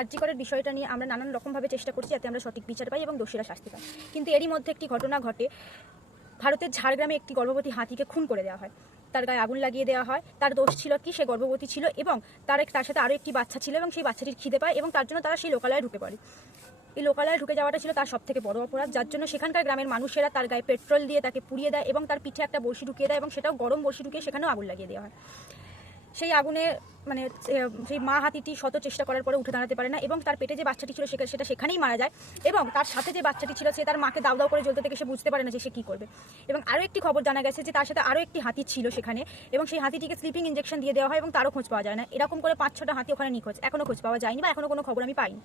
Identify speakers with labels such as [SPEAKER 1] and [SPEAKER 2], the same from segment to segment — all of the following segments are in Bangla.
[SPEAKER 1] আর্যিকরের বিষয়টা নিয়ে আমরা নানান রকমভাবে চেষ্টা করছি যাতে আমরা সঠিক বিচার পাই এবং দোষীরা শাস্তি পাই কিন্তু এরই মধ্যে একটি ঘটনা ঘটে। ভারতের ঝাড়গ্রামে একটি গর্ভবতী হাতিকে খুন করে দেওয়া হয়। তার গায়ে আগুন লাগিয়ে দেওয়া হয়। তার দোষ ছিল কি? সে গর্ভবতী ছিল এবং তার তার সাথে আরও একটি বাচ্চা ছিল এবং সেই বাচ্চাটির খিদে পায় এবং তার জন্য তারা সেই লোকালয়ে ঢুকে পড়ে। এই লোকালয়ে ঢুকে যাওয়াটা ছিল তার সব থেকে বড় অপরাধ, যার জন্য সেখানকার গ্রামের মানুষেরা তার গায়ে পেট্রোল দিয়ে তাকে পুড়িয়ে দেয় এবং তার পিঠে একটা বড়শি ঢুকিয়ে দেয় এবং সেটাও গরম বড়শি ঢুকিয়ে সেখানেও আগুন লাগিয়ে দেওয়া হয়। সেই আগুনে মানে সেই মা হাতিটি শত চেষ্টা করার পরে উঠে দাঁড়াতে পারে না এবং তার পেটে যে বাচ্চাটি ছিল সেটা সেটা সেখানেই মারা যায় এবং তার সাথে যে বাচ্চাটি ছিল সে তার মাকে দাও দাও করে জ্বলতে থেকে সে বুঝতে পারে না যে সে কী করবে। এবং আরও একটি খবর জানা গেছে যে তার সাথে আরও একটি হাতি ছিল সেখানে এবং সেই হাতিটিকে স্লিপিং ইঞ্জেকশন দিয়ে দেওয়া হয় এবং তারও খোঁজ পাওয়া যায় না। এরকম করে পাঁচ ছটা হাতি ওখানে নিখোঁজ এখনও খোঁজ পাওয়া যায়নি বা এখনও কোনো খবর আমি পাইনি।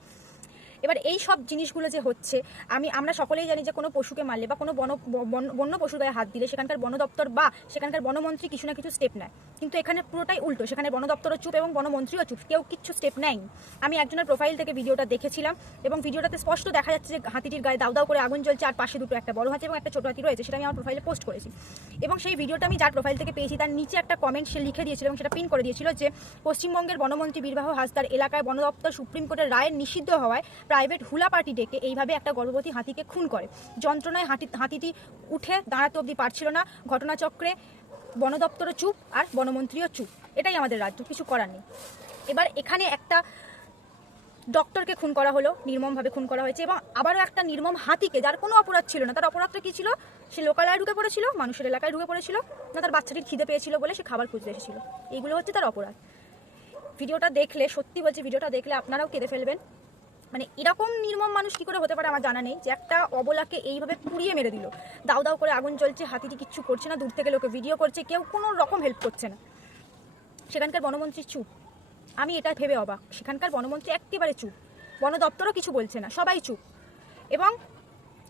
[SPEAKER 1] এবার এই সব জিনিসগুলো যে হচ্ছে, আমি, আমরা সকলেই জানি যে কোনো পশুকে মারলে বা কোনো বন, বন- বন্য পশুর গায়ে হাত দিলে সেখানকার বন দপ্তর বা সেখানকার বনমন্ত্রী কিছু না কিছু স্টেপ নেয়। কিন্তু এখানে পুরোটাই উল্টো, সেখানে বন দপ্তরও চুপ এবং বনমন্ত্রীও চুপ, কেউ কিচ্ছু স্টেপ নেয়নি। আমি একজনের প্রোফাইল থেকে ভিডিওটা দেখেছিলাম এবং ভিডিওটাতে স্পষ্ট দেখা যাচ্ছে যে হাতিটির গায়ে দাউ দাউ করে আগুন জ্বলছে আর পাশে দুটো একটা বড় হাতি এবং একটা ছোট হাতি রয়েছে, সেটা আমি আমার প্রোফাইলে পোস্ট করেছি। এবং সেই ভিডিওটা আমি যার প্রোফাইল থেকে পেয়েছি তার নিচে একটা কমেন্ট সে লিখে দিয়েছিল এবং সেটা পিন করে দিয়েছিল যে, পশ্চিমবঙ্গের বনমন্ত্রী বীরবাহ হাসদার এলাকায় বন দপ্তর সুপ্রিম কোর্টের রায়ের নিষিদ্ধ হওয়ায় প্রাইভেট হুলা পার্টি ডেকে এইভাবে একটা গর্ভবতী হাতিকে খুন করে। যন্ত্রণায় হাতি, হাতিটি উঠে দাঁড়াতে অবধি পারছিল না। ঘটনাচক্রে বন দপ্তরও চুপ আর বনমন্ত্রীও চুপ। এটাই আমাদের রাজ্য, কিছু করার নেই। এবার এখানে একটা ডক্টরকে খুন করা হলো, নির্মমভাবে খুন করা হয়েছে এবং আবারও একটা নির্মম হাতিকে, যার কোনো অপরাধ ছিল না, তার অপরাধটা কী ছিল? সে লোকালয়ে ঢুকে পড়েছিল, মানুষের এলাকায় ঢুকে পড়েছিল, না তার বাচ্চাটির খিদে পেয়েছিল বলে সে খাবার খুঁজতে এসেছিল। এইগুলো হচ্ছে তার অপরাধ। ভিডিওটা দেখলে, সত্যি বলছি, ভিডিওটা দেখলে আপনারাও কেঁদে ফেলবেন। মানে এরকম নির্মম মানুষ কি করে হতে পারে আমার জানা নেই যে একটা অবলাকে এইভাবে পুড়িয়ে মেরে দিল। দাউ দাউ করে আগুন জ্বলছে, হাতিটি কিচ্ছু করছে না, দূর থেকে লোকে ভিডিও করছে, কেউ কোনো রকম হেল্প করছে না। সেখানকার বনমন্ত্রী চুপ। আমি এটা ভেবে অবাক। সেখানকার বনমন্ত্রী একেবারে চুপ। বন দপ্তরও কিছু বলছে না, সবাই চুপ। এবং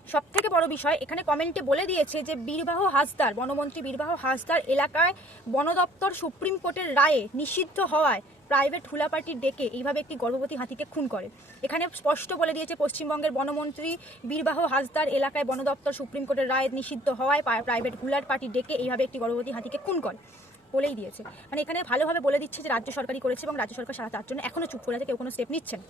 [SPEAKER 1] সব থেকে বড় বিষয়, এখানে কমেন্টে বলে দিয়েছে যে বীরবাহ হাসদার বনমন্ত্রী বীরবাহ হাসদার এলাকায় বন দপ্তর সুপ্রিম কোর্টের রায়ে নিষিদ্ধ হওয়ায় প্রাইভেট হুলাপার্টি ডেকে এইভাবে একটি গর্ভবতী হাতিকে খুন করে। এখানে স্পষ্ট বলে দিয়েছে, পশ্চিমবঙ্গের বনমন্ত্রী বীরবাহ হাজদার এলাকায় বন দপ্তর, সুপ্রিম কোর্টের রায় নিষিদ্ধ হওয়ায় প্রাইভেট হুলার পার্টি ডেকে এইভাবে একটি গর্ভবতী হাতিকে খুন করে বলেই দিয়েছে। মানে এখানে ভালোভাবে বলে দিচ্ছে যে, রাজ্য সরকারই করেছে এবং রাজ্য সরকার সারা তার জন্য এখনও চুপ করে আছে, কেউ কোনো স্টেপ নিচ্ছেন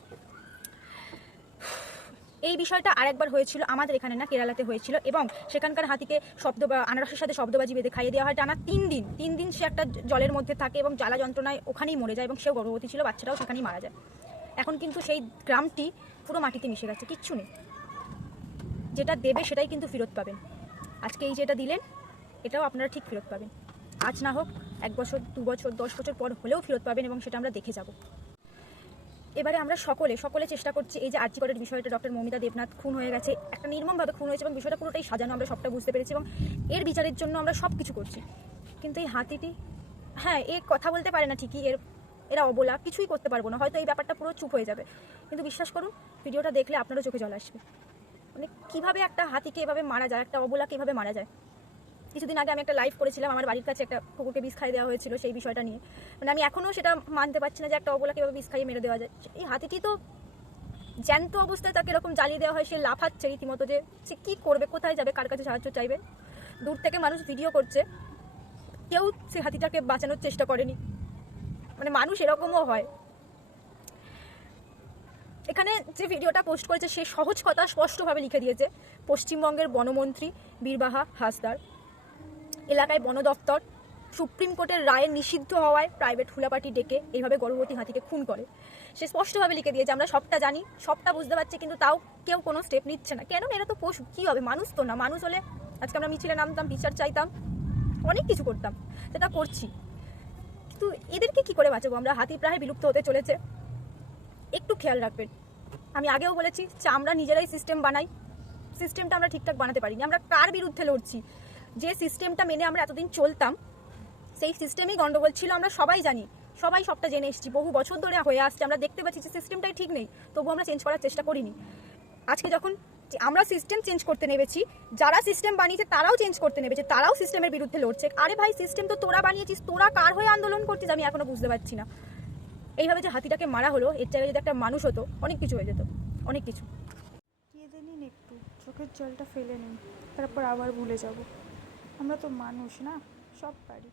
[SPEAKER 1] এই বিষয়টা আরেকবার হয়েছিল, আমাদের এখানে না কেরালাতে হয়েছিল এবং সেখানকার হাতিকে শব্দ আনারসের সাথে শব্দবাজি বেঁধে খাইয়ে দেওয়া হয় টানা তিন দিন। তিন দিন সে একটা জলের মধ্যে থাকে এবং জ্বালা যন্ত্রণায় ওখানেই মরে যায় এবং সেও গর্ভবতী ছিল, বাচ্চারাও সেখানেই মারা যায়। এখন কিন্তু সেই গ্রামটি পুরো মাটিতে মিশে গেছে, কিচ্ছু নেই। যেটা দেবে সেটাই কিন্তু ফেরত পাবেন। আজকে এই যেটা দিলেন, এটাও আপনারা ঠিক ফেরত পাবেন। আজ না হোক, এক বছর, দু বছর, দশ বছর পর হলেও ফেরত পাবেন এবং সেটা আমরা দেখে যাব। এবারে আমরা সকলে সকলে চেষ্টা করছি এই যে আর্যিকরের বিষয়টা, ডক্টর মমিতা দেবনাথ খুন হয়ে গেছে। একটা নির্মমভাবে খুন হয়েছে এবং বিষয়টা পুরোটাই সাজানো আমরা সবটা বুঝতে পেরেছি এবং এর বিচারের জন্য আমরা সব কিছু করছি। কিন্তু এই হাতিটি হ্যাঁ এ কথা বলতে পারে না ঠিকই, এর, এরা অবলা, কিছুই করতে পারব না, হয়তো এই ব্যাপারটা পুরো চুপ হয়ে যাবে। কিন্তু বিশ্বাস করুন, ভিডিওটা দেখলে আপনারও চোখে জল আসবে। মানে কীভাবে একটা হাতিকে এভাবে মারা যায়, একটা অবলাকে এভাবে মারা যায়? কিছুদিন আগে আমি একটা লাইভ করেছিলাম, আমার বাড়ির কাছে একটা কুকুরকে বিষ খাইয়ে দেওয়া হয়েছিল সেই বিষয়টা নিয়ে। মানে আমি এখনও সেটা মানতে পারছি না যে একটা অবলাকে এভাবে বিষ খাইয়ে মেরে দেওয়া যায়। এই হাতিটি তো জ্যান্ত অবস্থায় তাকে এরকম জ্বালিয়ে দেওয়া হয়, সে লাফাচ্ছে রীতিমতো যে, সে কী করবে? কোথায় যাবে? কার কাছে সাহায্য চাইবে? দূর থেকে মানুষ ভিডিও করছে। কেউ সে হাতিটাকে বাঁচানোর চেষ্টা করেনি। মানে মানুষ এরকমও হয়। এখানে যে ভিডিওটা পোস্ট করেছে, সে সহজ কথা স্পষ্টভাবে লিখে দিয়েছে। পশ্চিমবঙ্গের বনমন্ত্রী বীরবাহা হাসদার। এলাকায় বন দপ্তর সুপ্রিম কোর্টের রায়ে নিষিদ্ধ হওয়ায় প্রাইভেট হুলাপাটি ডেকে এইভাবে গর্ভবতী হাতিকে খুন করে। সে স্পষ্টভাবে লিখে দিয়েছে, আমরা সবটা জানি, সবটা বুঝতে পারছি, কিন্তু তাও কেউ কোনো স্টেপ নিচ্ছে না। কেন? এরা তো পশু, কী হবে? মানুষ তো না। মানুষ হলে আজকে আমরা মিছিলে নামতাম, বিচার চাইতাম, অনেক কিছু করতাম, সেটা করছি। কিন্তু এদেরকে কি করে বাঁচাবো? আমরা হাতি প্রায় বিলুপ্ত হতে চলেছে। একটু খেয়াল রাখবেন। আমি আগেও বলেছি যে আমরা নিজেরাই সিস্টেম বানাই। সিস্টেমটা আমরা ঠিকঠাক বানাতে পারিনি। আমরা কার বিরুদ্ধে লড়ছি? যে সিস্টেমটা মেনে আমরা এতদিন চলতাম, সেই সিস্টেমই গন্ডগোল ছিল, আমরা সবাই জানি। সবাই সবটা জেনে এসেছি। বহু বছর ধরে হয়ে আসছে, আমরা দেখতে পাচ্ছি যে সিস্টেমটাই ঠিক নেই তবু আমরা চেঞ্জ করার চেষ্টা করিনি। আজকে যখন আমরা সিস্টেম চেঞ্জ করতে নেমেছি, যারা সিস্টেম বানিয়েছে তারাও চেঞ্জ করতে নেমেছে, তারাও সিস্টেমের বিরুদ্ধে লড়ছে। আরে ভাই সিস্টেম তো তোরা বানিয়েছিস, তোরা কার হয়ে আন্দোলন করছিস আমি এখনও বুঝতে পারছি না। এইভাবে যে হাতিটাকে মারা হলো, এর জায়গায় যদি একটা মানুষ হতো, অনেক কিছু হয়ে যেত, অনেক কিছু।
[SPEAKER 2] নিন একটু, চোখের জলটা ফেলে নিন তারপর আবার ভুলে যাব। আমরা তো মানুষ না সব পারি